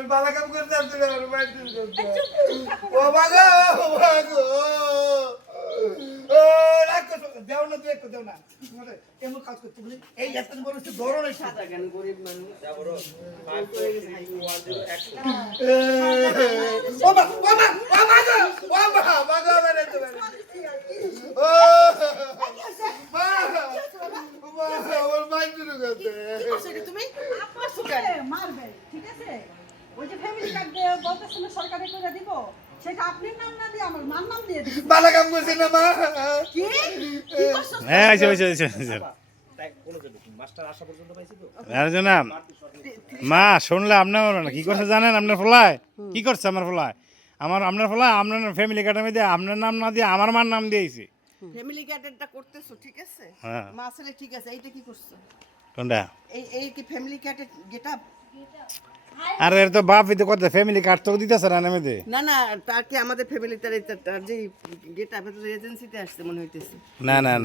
আমি বালা কাম করতে আসছি না আমার মাইর দিন ও বাগো ও রাখো দেও না তুই একটু দেও না মানে এমন কাজ করতে বলি এই এত বড় হচ্ছে ধরনের সাদা কেন গরিব মানুষ যা বড় 5 4 3 2 1 0 অ্যাকশন ও বাগো বাগো মেরে তো মেরে ও আমার মাইর দিন করতে তুমি আপনার সুখে মারবে ঠিক আছে ওই যে ফ্যামিলি কার্ড দিয়ে বলতেছ না সরকারে করে দিব সেটা আপনার নাম না দিয়ে আমার মার নাম দিয়ে দিবেন বালা কাম করছিস না মা কি কি করছ হ্যাঁ আচ্ছা তাই কোন জন্য মাস্টার আসা পর্যন্ত পাইছি তো না মা শুনলে আপনার না কি করছে জানেন আপনার ফলায় কি করছে আমার ফলায় আপনার ফলায় আপনার ফ্যামিলি কার্ডের মধ্যে আপনার নাম না দিয়ে আমার মার নাম দিয়েছে ফ্যামিলি কার্ডেরটা করতেছো ঠিক আছে হ্যাঁ মা আসলে ঠিক আছে এইটা কি করছো কোনটা এই কি ফ্যামিলি কার্ডের গেটআপ আর এর তো বাপ তো কথা ফ্যামিলি কার্ড তো দিতেছে না নামেতে না না তার কি আমাদের ফ্যামিলি তার যে গেটআপ তো এজেন্সিতে আসছে মনে হইতেছে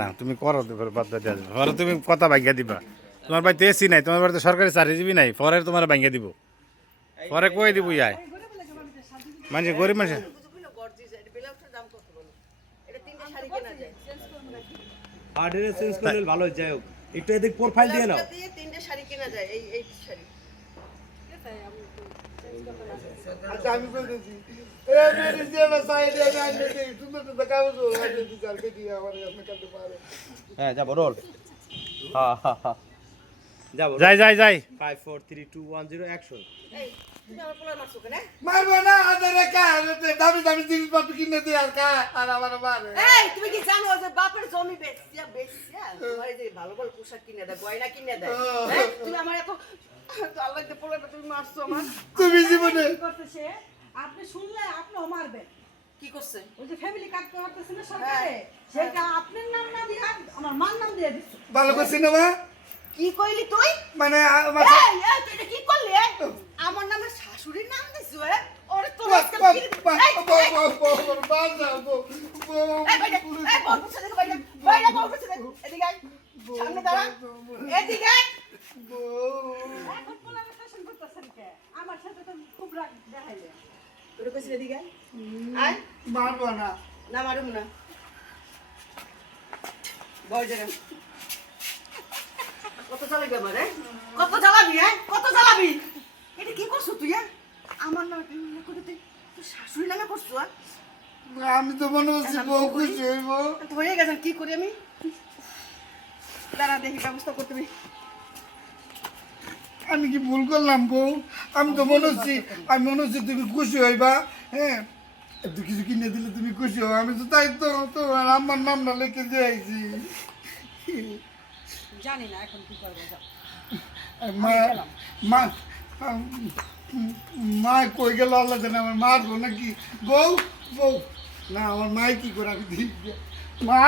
না তুমি করো তো বাদ দিয়ে আসবে পরে তুমি কথা ভাঙ্গা দিবা তোমার বাড়িতে এসি নাই তোমার বাড়িতে সরকারি চাকরিজীবী নাই পরে তোমার ভাঙ্গা দিব পরে কই দিব ইয়াই মানে গরিব মানুষ হার্ডওয়্যার চেঞ্জ করলে ভালো যাই হোক একটু এদিক প্রোফাইল দিয়ে নাও দিয়ে তিনটে শাড়ি কেনা যায় এই শাড়ি আচ্ছা আমি বলতেছি এ মেরে দেবা সাইডে আমি আনতে দিই তুমি তো দেখাও তো আনতে দিই চাল কে দিয়ে আমার কাছে করতে পারে হ্যাঁ যাবো রোল হ্যাঁ যাবো যাই 5 4 3 2 1 0 অ্যাকশন এই তুমি আমার পোলা মারছো কেন মারবো না আদারে দামি জিনিস পাতি কিনে দিয়ে আর কা আর আমার মারে এই তুমি কি জানো যে বাপের জমি বেচছিয়া তোমার এই যে ভালো ভালো পোশাক কিনে দেয় গয়না কিনে দেয় হ্যাঁ তুমি আমার এত আল্লাহ দে পোলাটা তুমি মারছো আমার তুমি জীবনে কি করতেছে আপনি শুনলে আপনিও মারবেন কি করছে ওই যে ফ্যামিলি কার্ড করতেছে না সরকারে সেটা আপনার নাম না দিয়ে আমার মার নাম দিয়ে দিচ্ছে ভালো করছিস না মা কি কইলি তুই মানে আমার এই তুই এটা কি করলি আমার নামে শাশুড়ির নাম দিছো ওরে তো আজকে সামনে দাঁড়া এদিকে এখন পোলারে শাসন করতেছেন কে আমার সাথে তো খুব রাগ দেখাইলে তোর কাছে এদিকে আয় মারবো না না মারুম না বল জায়গা কত চালাবি আমার কত চালাবি কত চালাবি এটা কি করছো তুই আমার নামে করে তুই শাশুড়ি নামে করছো আমি তো মনে হচ্ছে বউ খুশি হইব হয়ে গেছেন কি করি আমি দাঁড়া দেখি ব্যবস্থা করতে হবে আমি কি ভুল করলাম বউ আমি তো মনে হচ্ছে তুমি খুশি হইবা হ্যাঁ একটু কিছু কিনে দিলে তুমি খুশি হও আমি তো তাই তো তোমার আমার নামটা লিখে দিয়েছি জানি না এখন কি করবো যাও মা মা কই গেল আল্লাহ জানে আমার মারবো নাকি বউ না আমার মাই কি করে আমি দিই মা